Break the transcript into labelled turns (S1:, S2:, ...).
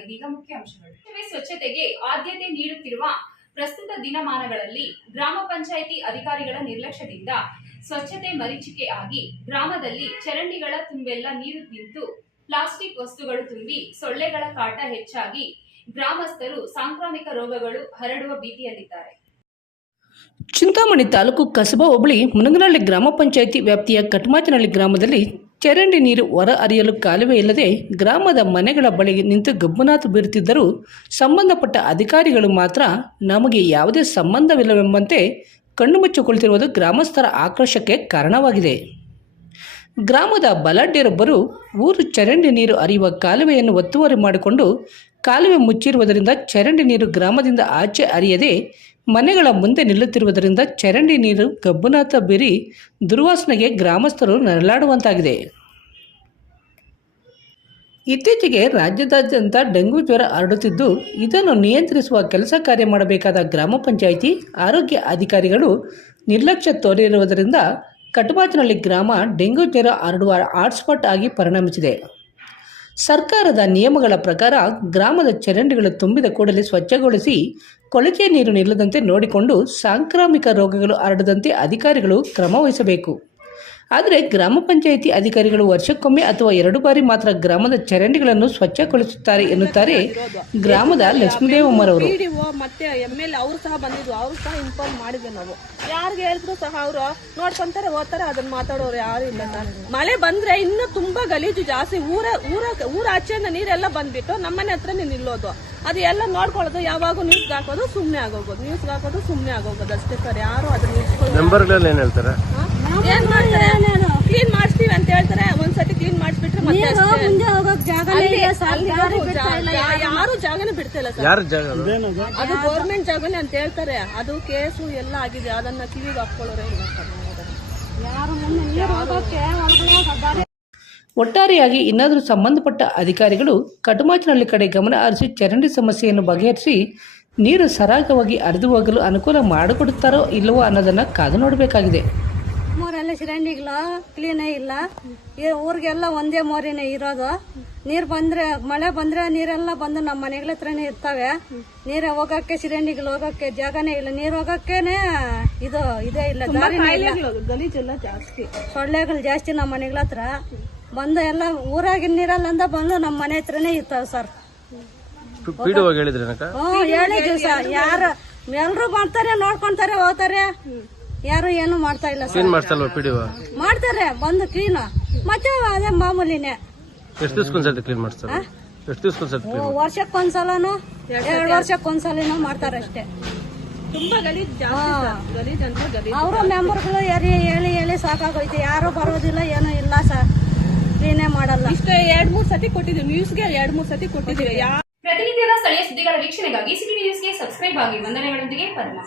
S1: ಇದೀಗ ಮುಖ್ಯಾಂಶಗಳು ಸ್ವಚ್ಛತೆಗೆ ಆದ್ಯತೆ ನೀಡುತ್ತಿರುವ ಪ್ರಸ್ತುತ ದಿನಮಾನಗಳಲ್ಲಿ ಗ್ರಾಮ ಪಂಚಾಯಿತಿ ಅಧಿಕಾರಿಗಳ ನಿರ್ಲಕ್ಷ್ಯದಿಂದ ಸ್ವಚ್ಛತೆ ಮರೀಚಿಕೆ ಆಗಿ ಗ್ರಾಮದಲ್ಲಿ ಚರಂಡಿಗಳ ತುಂಬೆಲ್ಲ ನೀರು ನಿಂತು ಪ್ಲಾಸ್ಟಿಕ್ ವಸ್ತುಗಳು ತುಂಬಿ ಸೊಳ್ಳೆಗಳ ಕಾಟ ಹೆಚ್ಚಾಗಿ ಗ್ರಾಮಸ್ಥರು ಸಾಂಕ್ರಾಮಿಕ ರೋಗಗಳು ಹರಡುವ ಭೀತಿಯಲ್ಲಿದ್ದಾರೆ.
S2: ಚಿಂತಾಮಣಿ ತಾಲೂಕು ಕಸಬಾ ಹೋಬಳಿ ಮುನಗನಹಳ್ಳಿ ಗ್ರಾಮ ಪಂಚಾಯಿತಿ ವ್ಯಾಪ್ತಿಯ ಕಟ್ಮಾಚನಹಳ್ಳಿ ಗ್ರಾಮದಲ್ಲಿ ಚರಂಡಿ ನೀರು ಹೊರ ಅರಿಯಲು ಕಾಲುವೆ ಇಲ್ಲದೆ ಗ್ರಾಮದ ಮನೆಗಳ ಬಳಿ ನಿಂತು ಗಬ್ಬುನಾಥ ಬೀರುತ್ತಿದ್ದರೂ ಸಂಬಂಧಪಟ್ಟ ಅಧಿಕಾರಿಗಳು ಮಾತ್ರ ನಮಗೆ ಯಾವುದೇ ಸಂಬಂಧವಿಲ್ಲವೆಂಬಂತೆ ಕಣ್ಣು ಮುಚ್ಚಿಕೊಳ್ಳುತ್ತಿರುವುದು ಗ್ರಾಮಸ್ಥರ ಆಕ್ರೋಶಕ್ಕೆ ಕಾರಣವಾಗಿದೆ. ಗ್ರಾಮದ ಬಲಾಢ್ಯರೊಬ್ಬರು ಊರು ಚರಂಡಿ ನೀರು ಹರಿಯುವ ಕಾಲುವೆಯನ್ನು ಒತ್ತುವರಿ ಮಾಡಿಕೊಂಡು ಕಾಲುವೆ ಮುಚ್ಚಿರುವುದರಿಂದ ಚರಂಡಿ ನೀರು ಗ್ರಾಮದಿಂದ ಆಚೆ ಅರಿಯದೆ ಮನೆಗಳ ಮುಂದೆ ನಿಲ್ಲುತ್ತಿರುವುದರಿಂದ ಚರಂಡಿ ನೀರು ಗಬ್ಬುನಾಥ ಬೀರಿ ದುರ್ವಾಸನೆಗೆ ಗ್ರಾಮಸ್ಥರು ನರಳಾಡುವಂತಾಗಿದೆ. ಇತ್ತೀಚೆಗೆ ರಾಜ್ಯದಾದ್ಯಂತ ಡೆಂಗು ಜ್ವರ ಹರಡುತ್ತಿದ್ದು, ಇದನ್ನು ನಿಯಂತ್ರಿಸುವ ಕೆಲಸ ಕಾರ್ಯ ಮಾಡಬೇಕಾದ ಗ್ರಾಮ ಪಂಚಾಯಿತಿ, ಆರೋಗ್ಯ ಅಧಿಕಾರಿಗಳು ನಿರ್ಲಕ್ಷ್ಯ ತೋರಿರುವುದರಿಂದ ಕಟುಮಾಚಿನಹಳ್ಳಿ ಗ್ರಾಮ ಡೆಂಗು ಜ್ವರ ಹರಡುವ ಹಾಟ್ಸ್ಪಾಟ್ ಆಗಿ ಪರಿಣಮಿಸಿದೆ. ಸರ್ಕಾರದ ನಿಯಮಗಳ ಪ್ರಕಾರ ಗ್ರಾಮದ ಚರಂಡಿಗಳು ತುಂಬಿದ ಕೂಡಲೇ ಸ್ವಚ್ಛಗೊಳಿಸಿ ಕೊಳಚೆ ನೀರು ನಿಲ್ಲದಂತೆ ನೋಡಿಕೊಂಡು ಸಾಂಕ್ರಾಮಿಕ ರೋಗಗಳು ಹರಡದಂತೆ ಅಧಿಕಾರಿಗಳು ಕ್ರಮ ವಹಿಸಬೇಕು. ಆದರೆ ಗ್ರಾಮ ಪಂಚಾಯಿತಿ ಅಧಿಕಾರಿಗಳು ವರ್ಷಕ್ಕೊಮ್ಮೆ ಅಥವಾ ಎರಡು ಬಾರಿ ಮಾತ್ರ ಗ್ರಾಮದ ಚರಂಡಿಗಳನ್ನು ಸ್ವಚ್ಛಗೊಳಿಸುತ್ತಾರೆ ಎನ್ನುತ್ತಾರೆ ಗ್ರಾಮದ ಲಕ್ಷ್ಮೀದೇವಮ್ಮರವರು
S3: ಮತ್ತೆ ಎಂ ಎಲ್ ಅವರು ಸಹ ಬಂದಿದ್ವು ಅವರು ಸಹ ಇನ್ಫಾರ್ಮ್ ಮಾಡಿದ್ವಿ ನಾವು. ಯಾರಿಗೆ ಹೇಳಿದ್ರು ಸಹ ಅವರು, ನೋಡ್ಕೊಂತಾರೆ, ಓದ್ತಾರೆ ಅದನ್ನ ಮಾತಾಡೋರು ಯಾರು ಇಲ್ಲ ಮಳೆ ಬಂದ್ರೆ ಇನ್ನೂ ತುಂಬಾ ಗಲೀಜು ಜಾಸ್ತಿ. ಊರ ಊರ ಊರ ಆಚೆಯಿಂದ ನೀರೆಲ್ಲ ಬಂದ್ಬಿಟ್ಟು ನಮ್ಮನೆ ಹತ್ರನೇ ನಿಲ್ಲೋದು. ಅದು ಎಲ್ಲ ನೋಡ್ಕೊಳ್ಳೋದು ಯಾವಾಗ ನ್ಯೂಸ್ಗೆ ಹಾಕೋದು ಸುಮ್ಮನೆ ಆಗೋಗೋದು ನ್ಯೂಸ್ಗೆ ಹಾಕೋದು ಸುಮ್ಮನೆ ಆಗೋಗೋದು ಅಷ್ಟೇ ಸರ್ ಯಾರು ಅದನ್ನ
S4: ಮೆಂಬರ್ಗಳೆಲ್ಲ ಏನ್ ಹೇಳ್ತಾರೆ?
S3: ಏನ್ ಮಾಡ್ತಾರೆ? ಕ್ಲೀನ್ ಮಾಡಿಸ್ತೀವಿ ಅಂತ ಹೇಳ್ತಾರೆ ಒಂದ್ಸತಿ ಕ್ಲೀನ್ ಮಾಡಿಸ್ಬಿಟ್ರೆ ಮತ್ತೆ ಅಷ್ಟೇ. ಅಲ್ಲಿ- ಅಲ್ಲಿ ಯಾರು ಜಾ- ಯಾರು ಜಾಗನೇ ಬಿಡ್ತಿಲ್ಲ ಸರ್.
S4: ಯಾರ ಜಾಗ ಅದು?
S3: ಅದು ಗೌರ್ಮೆಂಟ್ ಜಾಗನೇ ಅಂತ ಹೇಳ್ತಾರೆ. ಅದು ಕೇಸು ಎಲ್ಲ ಆಗಿದೆ. ಅದನ್ನ ಕಿವಿಗೆ ಹಾಕೊಳ್ಳೋರೇ ಇಲ್ಲ ಸರ್. ಮಾಡೋದು.
S2: ಒಟ್ಟಾರೆಯಾಗಿ ಇನ್ನಾದರೂ ಸಂಬಂಧಪಟ್ಟ ಅಧಿಕಾರಿಗಳು ಕಟುಮಾಚಿನಹಳ್ಳಿ ಕಡೆ ಗಮನ ಹರಿಸಿ ಚರಂಡಿ ಸಮಸ್ಯೆಯನ್ನು ಬಗೆಹರಿಸಿ ನೀರು ಸರಾಗವಾಗಿ ಹರಿದು ಹೋಗಲು ಅನುಕೂಲ ಮಾಡಿಕೊಡುತ್ತಾರೋ ಇಲ್ಲವೋ ಅನ್ನೋದನ್ನು ಕಾದು ನೋಡಬೇಕಾಗಿದೆ.
S5: ಮೋರೆಲ್ಲ ಚರಂಡಿಗಳು ಕ್ಲೀನೇ ಇಲ್ಲ. ಊರಿಗೆಲ್ಲ ಒಂದೇ ಮೋರಿನೇ ಇರೋದು. ನೀರು ಬಂದ್ರೆ ಮಳೆ ಬಂದ್ರೆ ನೀರೆಲ್ಲ ಬಂದು ನಮ್ಮ ಮನೆಗಳ ಹತ್ರನೇ ಇರ್ತವೆ. ನೀರು ಹೋಗಕ್ಕೆ ಚರಂಡಿಗಳು ಹೋಗಕ್ಕೆ ಜಾಗನೇ ಇಲ್ಲ. ನೀರು ಹೋಗೋಕ್ಕೇನೆ ಇದು ಇದೇ ಇಲ್ಲ ದಾರಿನೇ ಇಲ್ಲ.
S3: ಗಲೀಜೆಲ್ಲ ಜಾಸ್ತಿ.
S5: ಸೊಳ್ಳೆಗಳು ಜಾಸ್ತಿ ನಮ್ಮ ಮನೆಗಳ ಹತ್ರ. ಬಂದು ಎಲ್ಲ ಊರಾಗಿನ ನೀರಲ್ಲ ಅಂದ ಬಂದು ನಮ್ಮ ಮನೆ ಹತ್ರನೇ ಇರ್ತಾವೆ ಸರ್.
S4: ಪಿಡಿಒ ಹೇಳಿದ್ರಿ
S5: ಹ್ಞೂ ಹೇಳಿದ್ವಿ ಸರ್. ಯಾರು ಎಲ್ರು ಬರ್ತಾರೆ ನೋಡ್ಕೊಂತಾರೆ ಹೋಗ್ತಾರೆ. ಯಾರು ಏನು ಮಾಡ್ತಾ ಇಲ್ಲ ಸರ್.
S4: ಕ್ಲೀನ್ ಮಾಡ್ಸಲ್ವಾ ಪಿಡಿಒ
S5: ಮಾಡ್ತಾರೆ ಬಂದು ಕ್ಲೀನ್. ಮತ್ತೆ ಅದೇ ಮಾಮೂಲಿನೇ.
S4: ಎಷ್ಟು ದಿವ್ಸಕ್ಕೊಂದ್ಸತಿ ಕ್ಲೀನ್ ಮಾಡ್ತಾರೆ ಎಷ್ಟು ದಿವ್ಸಕ್ಕೊಂದ್ಸತಿ ಕ್ಲೀನ್
S5: ವರ್ಷಕ್ಕೊಂದ್ಸಲನು ಎರಡು ವರ್ಷಕ್ಕೊಂದ್ಸಲನೂ ಮಾಡ್ತಾರೆ ಅಷ್ಟೇ.
S3: ತುಂಬಾ ಗಲೀಜ್ ಜಾಸ್ತಿ ಸರ್. ಗಲೀಜ್ ಅಂದ್ರೆ ಗಲೀಜ್
S5: ಅವರು ಮೆಂಬರ್ಗಳು ಹೇಳಿ ಹೇಳಿ ಹೇಳಿ ಸಾಕಾಗೋಯ್ತು. ಯಾರು ಬರೋದಿಲ್ಲ ಏನೂ ಇಲ್ಲ ಸರ್. ಕ್ಲೀನೇ ಮಾಡಲ್ಲ.
S3: ಇಷ್ಟೇ ಎರಡ್ ಮೂರ್ ಸತಿ ನ್ಯೂಸ್ ನ್ಯೂಸ್ಗೆ ಎರಡ್ ಮೂರ್ ಸತಿ ಕೊಟ್ಟಿದ್ದೀವಿ. ಯಾ
S1: ಪ್ರತಿನಿತ್ಯದ ಸ್ಥಳೀಯ ಸುದ್ದಿಗಳ ವೀಕ್ಷಣೆಗಾಗಿ ಸಿಟಿ ನ್ಯೂಸ್ಗೆ ಸಬ್ಸ್ಕ್ರೈಬ್ ಆಗಿ. ವಂದನೆಗಳೊಂದಿಗೆ ಪದ್ಮ